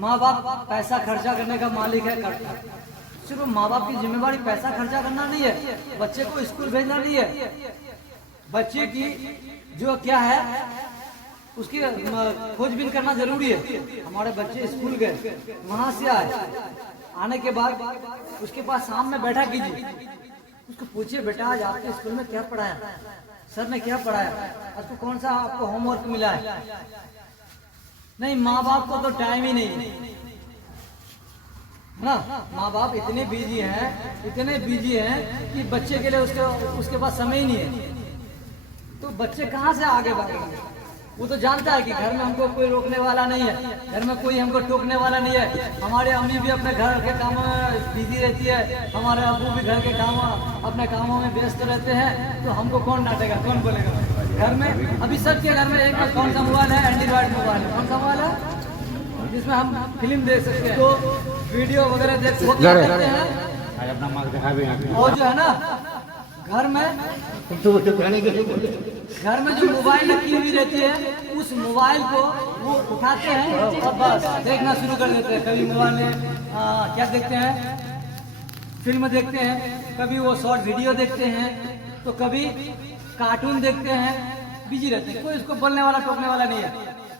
माँ बाप पैसा खर्चा करने का मालिक है, करता है। सिर्फ माँ बाप की जिम्मेवारी पैसा खर्चा करना नहीं है, बच्चे को स्कूल भेजना नहीं है। बच्चे की जो क्या है उसकी खोजबीन करना जरूरी है। हमारे बच्चे स्कूल गए, वहां से आए, आने के बाद उसके पास शाम में बैठा कीजिए, उसको पूछिए बेटा आज आपके स्कूल में क्या पढ़ाया, सर ने क्या पढ़ाया, आपको कौन सा आपको होमवर्क मिला है। नहीं, माँ बाप को तो टाइम ही नहीं है ना। माँ बाप इतने बिजी हैं कि बच्चे के लिए उसके पास समय ही नहीं है। तो बच्चे कहाँ से आगे बढ़ेंगे। वो तो जानता है कि घर में हमको कोई रोकने वाला नहीं है, घर में कोई हमको टोकने वाला नहीं है। हमारे अम्मी भी अपने घर के कामों में बिजी रहती है, हमारे अब्बू भी घर के अपने कामों में व्यस्त रहते हैं। तो हमको कौन डांटेगा, कौन बोलेगा। घर में अभी सबके घर में एक कौन सा मोबाइल है, एंड्रॉइड मोबाइल है। कौन सा मोबाइल है जिसमें हम फिल्म देख सकते हैं, तो वीडियो वगैरह देख सकते हैं। और जो है ना घर में जो मोबाइल रखी हुई रहती है, उस मोबाइल को वो उठाते हैं और बस देखना शुरू कर देते हैं। कभी मोबाइल में क्या देखते हैं, फिल्म देखते हैं, कभी वो शॉर्ट वीडियो देखते हैं, तो कभी कार्टून देखते हैं, बिजी रहते हैं। कोई उसको बोलने वाला टोकने वाला नहीं है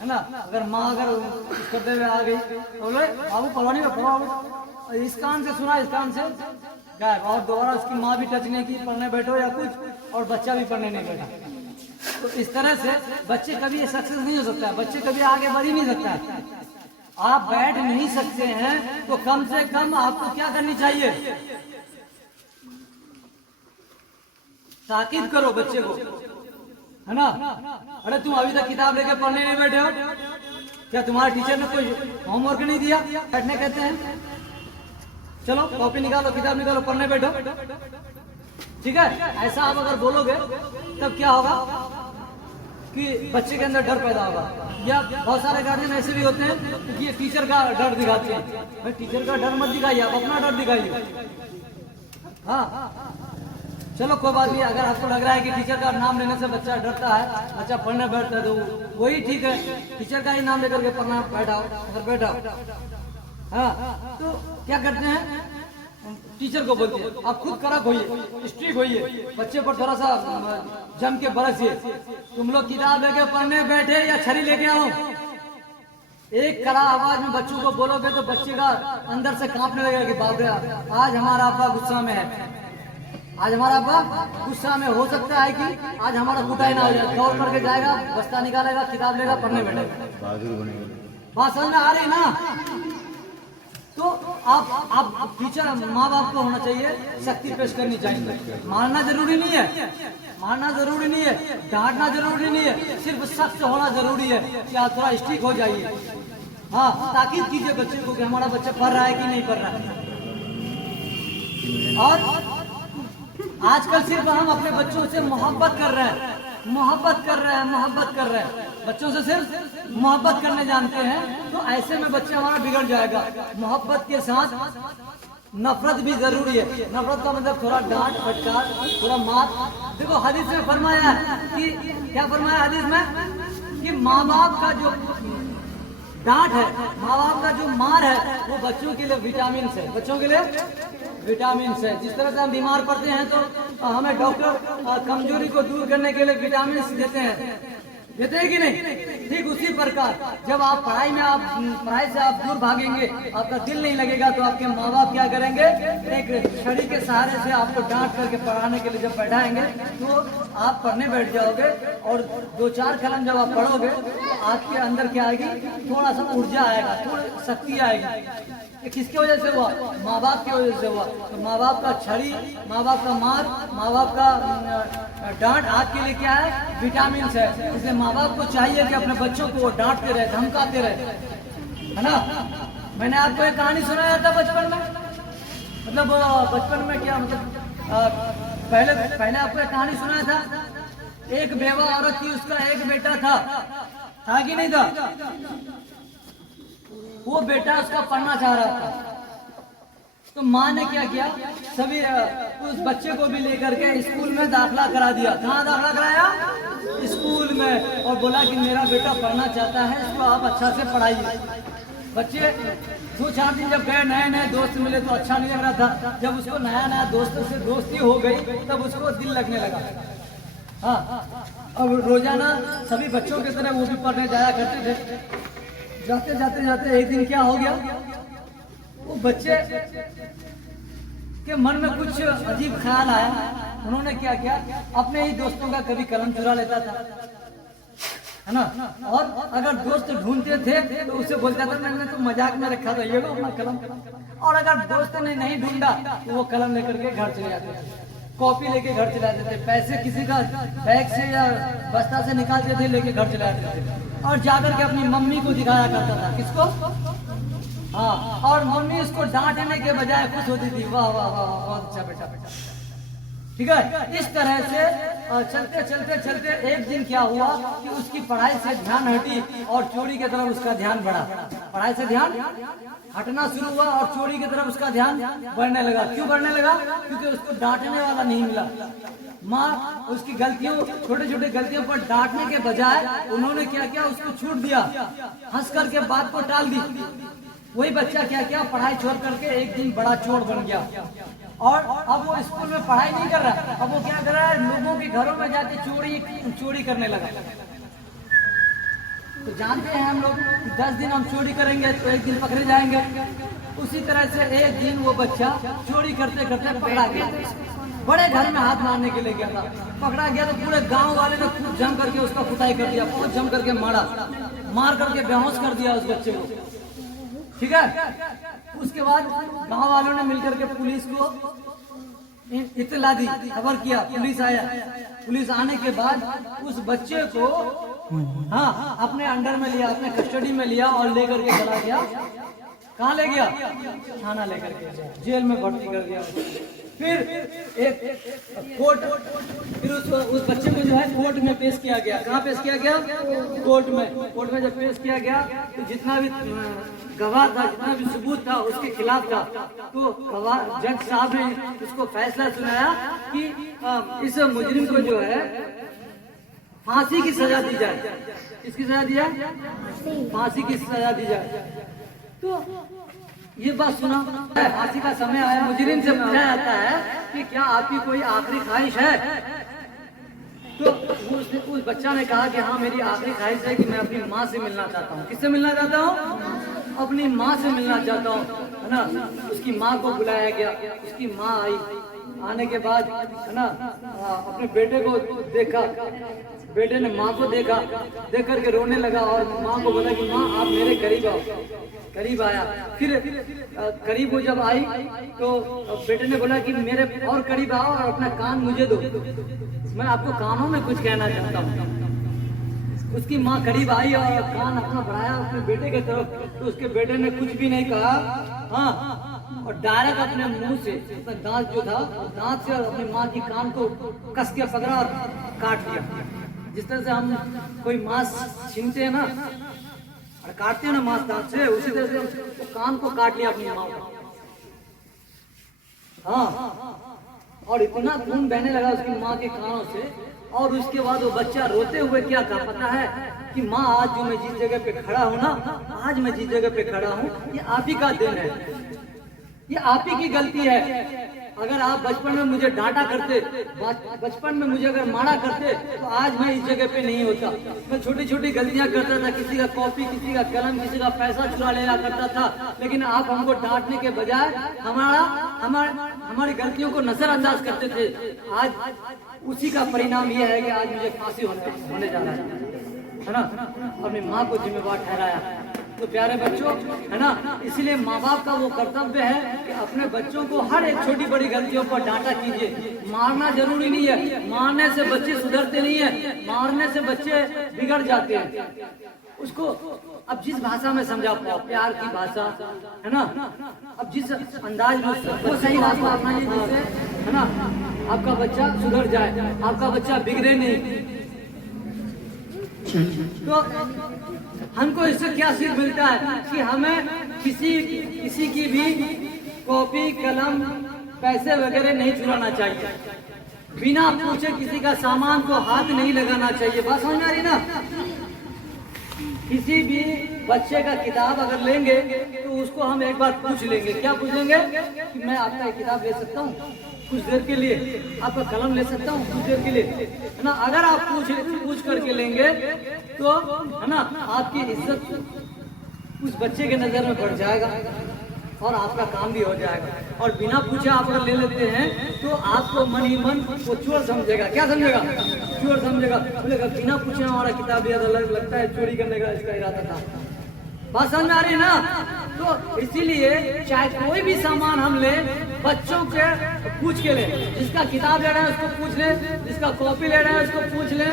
ना। अगर माँ अगर करते हुए आ गई तो बोले बाबू पढ़वानी में पढ़ाओ, इस कान से सुना, इस कान से गायब, और दोबारा उसकी माँ भी टच नहीं की, पढ़ने बैठो या कुछ, और बच्चा भी पढ़ने नहीं बैठा। तो इस तरह से बच्चे कभी सक्सेस नहीं हो सकता है, बच्चे कभी आगे बढ़ ही नहीं सकता है। आप बैठ नहीं सकते हैं तो कम से कम आपको क्या करनी चाहिए, ताकीद करो बच्चे को, है ना। अरे तुम अभी तक किताब लेकर पढ़ने नहीं बैठे हो, क्या तुम्हारे टीचर ने कोई होमवर्क नहीं दिया। बैठने कहते हैं, चलो कॉपी निकालो, किताब निकालो, पढ़ने बैठो, ठीक है। ऐसा आप अगर बोलोगे तब क्या होगा कि बच्चे के अंदर डर पैदा होगा। या बहुत सारे गार्जियन ऐसे भी होते हैं कि ये टीचर का डर दिखाते हैं। भाई टीचर का डर मत दिखाइए, आप अपना डर दिखाइए। हाँ चलो कोई बात नहीं, अगर आपको लग रहा है कि टीचर का नाम लेने से बच्चा डरता है, बच्चा पढ़ने बैठता है, तो वही ठीक है, टीचर का ही नाम लेकर के पढ़ना बैठाओ, अगर बैठाओ। हाँ तो क्या करते हैं, टीचर को बोलते हैं आप खुद कड़क होइए, स्ट्रिक्ट होइए, बच्चे पर थोड़ा सा जम के बरसिए। तुम लोग किताब लेके पढ़ने बैठे या छड़ी लेके आओ, एक कड़ा आवाज में बच्चों को बोलोगे तो बच्चे का अंदर से कांपने लगेगा कि बाप रे आज हमारा अब्बा गुस्सा में है, आज हमारा अब्बा गुस्सा में। हो सकता है कि आज हमारा कुटाई ना हो जाए, दौड़ करके जाएगा, बस्ता निकालेगा, किताब लेगा, पढ़ने बैठेगा। बात समझ में आ रही ना। तो आप टीचर माँ बाप को होना चाहिए, शक्ति पेश करनी चाहिए। मारना जरूरी नहीं है, मारना जरूरी नहीं है, डांटना जरूरी नहीं है, सिर्फ सख्त होना जरूरी है कि आप थोड़ा स्ट्रिक्ट हो जाइए। हाँ ताकीद कीजिए बच्चे को कि हमारा बच्चा पढ़ रहा है कि नहीं पढ़ रहा है। और आजकल सिर्फ हम अपने बच्चों से मोहब्बत कर रहे हैं, मोहब्बत कर रहे हैं, बच्चों से सिर्फ मोहब्बत करने जानते हैं। तो ऐसे में बच्चे हमारा बिगड़ जाएगा। मोहब्बत के साथ नफरत भी जरूरी है। नफरत का मतलब थोड़ा डांट फटकार, थोड़ा मार। देखो हदीस में फरमाया है कि क्या फरमाया हदीस में कि माँ बाप का जो डांट है, माँ बाप का जो मार है, वो बच्चों के लिए विटामिन है, बच्चों के लिए विटामिन है। जिस तरह से हम बीमार पड़ते हैं तो हमें डॉक्टर कमजोरी को दूर करने के लिए विटामिन देते हैं कि नहीं। ठीक उसी प्रकार जब आप पढ़ाई से आप दूर भागेंगे, आपका दिल नहीं लगेगा, तो आपके माँ बाप क्या करेंगे, एक छड़ी के सहारे से आपको डांट करके पढ़ाने के लिए जब बैठाएंगे तो आप पढ़ने बैठ जाओगे। और 2-4 कलम जब आप पढ़ोगे तो आपके अंदर क्या आएगी, थोड़ा सा ऊर्जा आएगा, थोड़ी शक्ति आएगी। ये किसकी वजह से हुआ, माँ बाप की वजह से हुआ। तो माँ बाप का छड़ी, माँ बाप का मार, माँ बाप का डांट आपके लिए क्या है, विटामिन है। इसलिए माँ बाप को चाहिए कि अपने बच्चों को डांटते रहे, धमकाते रहे, है ना। मैंने आपको एक कहानी सुनाया था बचपन में, मतलब बचपन में क्या मतलब पहले आपको एक कहानी सुनाया था। एक बेवा औरत थी, उसका एक बेटा था कि नहीं था। वो बेटा उसका पढ़ना चाह रहा था, तो माँ ने क्या किया, सभी उस बच्चे को भी लेकर के स्कूल में दाखिला करा दिया। कहाँ दाखिला कराया, स्कूल में। और बोला कि मेरा बेटा पढ़ना चाहता है, इसको आप अच्छा से पढ़ाइए। बच्चे 2-4 दिन जब गए, नए नए दोस्त मिले तो अच्छा नहीं लग रहा था। जब उसको नया नया दोस्तों से दोस्ती हो गई तब उसको दिल लगने लगा। हाँ, अब रोजाना सभी बच्चों की तरह वो भी पढ़ने जाया करते थे। जाते जाते जाते एक दिन क्या हो गया, वो बच्चे के मन में कुछ अजीब ख्याल आया। उन्होंने क्या किया, अपने ही दोस्तों का कभी कलम चुरा लेता था, है ना, और अगर दोस्त ढूंढते थे तो उसे बोलता था मैंने तो मजाक में रखा था, ये लो अपना कलम। और अगर दोस्त ने नहीं ढूंढा तो वो कलम लेकर के घर चले जाते थे, कॉपी लेके घर चले जाते थे, पैसे किसी का बैग से या बस्ता से निकालते थे, लेके घर चले जाते थे और जाकर के अपनी मम्मी को दिखाया करता था। किसको? हाँ, और मम्मी उसको डांटने के बजाय खुश होती थी, वाह वाह वाह बहुत अच्छा बेटा बेटा। ठीक है, इस तरह से चलते चलते चलते एक दिन क्या हुआ कि उसकी पढ़ाई से ध्यान हटी और चोरी की तरफ उसका ध्यान बढ़ा। पढ़ाई से ध्यान हटना शुरू हुआ और चोरी की तरफ उसका ध्यान बढ़ने लगा। क्यों बढ़ने लगा? क्योंकि उसको डांटने वाला नहीं मिला। माँ उसकी गलतियों, छोटे छोटे गलतियों पर डांटने के बजाय उन्होंने क्या किया, उसको छूट दिया, हंस करके बात को टाल दी। वही बच्चा क्या किया, पढ़ाई छोड़ करके एक दिन बड़ा चोर बन गया। और अब वो स्कूल में पढ़ाई नहीं कर रहा, अब वो क्या कर रहा है, लोगों के घरों में जाके चोरी करने लगा। तो जानते हैं हम लोग 10 दिन हम चोरी करेंगे तो एक दिन पकड़े जाएंगे। उसी तरह से एक दिन वो बच्चा चोरी करते करते पकड़ा गया। बड़े घर में हाथ मारने के लिए गया था, पकड़ा गया तो पूरे गांव वाले ने खूब जम करके उसका कुटाई कर दिया, बहुत जम करके मारा, मार करके बेहोश कर दिया उस बच्चे को। ठीक है, उसके बाद गांव वालों ने मिलकर के पुलिस को इत्तला दी, खबर किया, पुलिस आया। पुलिस आने के बाद उस बच्चे को हाँ अपने अंडर में लिया, अपने कस्टडी में लिया और लेकर के चला गया। कहाँ ले गया? थाना लेकर के जेल में भर्ती कर दिया। फिर एक कोर्ट, फिर उस बच्चे को जो है कोर्ट में पेश किया गया। कहाँ पेश किया गया? कोर्ट में। कोर्ट में जब पेश किया गया तो जितना भी गवाह था, जितना भी सबूत था उसके खिलाफ था, तो गवाह जज साहब ने उसको फैसला सुनाया कि इस मुजरिम को जो है फांसी की सजा दी जाए। किसकी सजा दी जाए? फांसी की सजा दी जाए। तो ये बात सुना, फांसी का समय आया, मुजरिम से पूछा जाता है कि क्या आपकी कोई आखिरी ख्वाहिश है? तो उस बच्चा ने कहा कि हाँ मेरी आखिरी ख्वाहिश है कि मैं अपनी माँ से मिलना चाहता हूँ। किससे मिलना चाहता हूँ? अपनी माँ से मिलना चाहता हूँ, है ना। उसकी माँ को बुलाया गया, उसकी माँ आई। आने के बाद है ना अपने बेटे को देखा, बेटे ने माँ को देखा, देख करके रोने लगा और माँ को बोला कि माँ आप मेरे करीब आओ। करीब आया, फिर करीब वो जब आई तो बेटे ने बोला कि मेरे और करीब आओ और अपना कान मुझे दो, मैं आपको कानों में कुछ कहना चाहता हूँ। उसकी माँ करीब आई और कान अपना बढ़ाया अपने बेटे के तरफ, तो उसके बेटे ने कुछ भी नहीं कहा, हाँ, और डायरेक्ट अपने मुंह से दांत जो था दांत से अपनी माँ की कान को कस के पकड़ा और काट दिया। जिस तरह से हम कोई मांस छीनते हैं ना और काटते हैं ना मांस दांत से, उसी तरह से वो कान को काट लिया अपनी माँ का। हाँ, और इतना खून बहने लगा उसकी माँ के कानों से। और उसके बाद वो बच्चा रोते हुए क्या कहा पता है कि माँ आज जो मैं जिस जगह पे खड़ा हूँ ना, आज मैं जिस जगह पे खड़ा हूँ ये आप ही का दिन है, ये आप ही की गलती है। अगर आप बचपन में मुझे डांटा करते, बचपन में मुझे अगर मारा करते तो आज मैं इस जगह पे नहीं होता। मैं छोटी छोटी गलतियां करता था, किसी का कॉपी, किसी का कलम, किसी का पैसा चुरा लेना करता था, लेकिन आप हमको डांटने के बजाय हमारी गलतियों को नजरअंदाज करते थे। आज उसी का परिणाम यह है कि आज मुझे फांसी होने जा रहा है ना। अपनी माँ को जिम्मेवार ठहराया। तो प्यारे बच्चों, है ना, इसलिए माँ बाप का वो कर्तव्य है कि अपने बच्चों को हर एक छोटी बड़ी गलतियों पर डांटा कीजिए। मारना जरूरी नहीं है, मारने से बच्चे सुधरते नहीं है, मारने से बच्चे बिगड़ जाते हैं। उसको अब जिस भाषा में समझा पाओ, प्यार की भाषा, है ना, अब जिस अंदाज में वो सही भाषा अपनाइए जिससे, है ना, आपका बच्चा सुधर जाए, आपका बच्चा बिगड़े नहीं। तो हमको इससे क्या सीख मिलता है कि हमें किसी की भी कॉपी, कलम, पैसे वगैरह नहीं चुराना चाहिए। बिना पूछे किसी का सामान को हाथ नहीं लगाना चाहिए। बात समझ आ रही ना? किसी भी बच्चे का किताब अगर लेंगे तो उसको हम एक बार पूछ लेंगे। क्या पूछ लेंगे कि मैं आपका एक किताब ले सकता हूँ कुछ देर के लिए, आपका कलम ले सकता हूँ कुछ देर के लिए, है ना। अगर आप पूछ करके लेंगे तो है ना आपकी इज्जत उस बच्चे के नजर में बढ़ जाएगा और आपका काम भी हो जाएगा। और बिना पूछे आप अगर ले लेते हैं तो आपको मन ही मन वो चोर समझेगा। क्या समझेगा? चोर समझेगा। बोलेगा बिना पूछे हमारा किताब दिया था, लगता है चोरी करने का इसका इरादा था। बात समझ आ रही है ना। तो इसीलिए चाहे कोई भी सामान हम ले, बच्चों के पूछ के ले। जिसका किताब ले रहे हैं उसको पूछ ले, जिसका कॉपी ले रहे हैं उसको पूछ ले।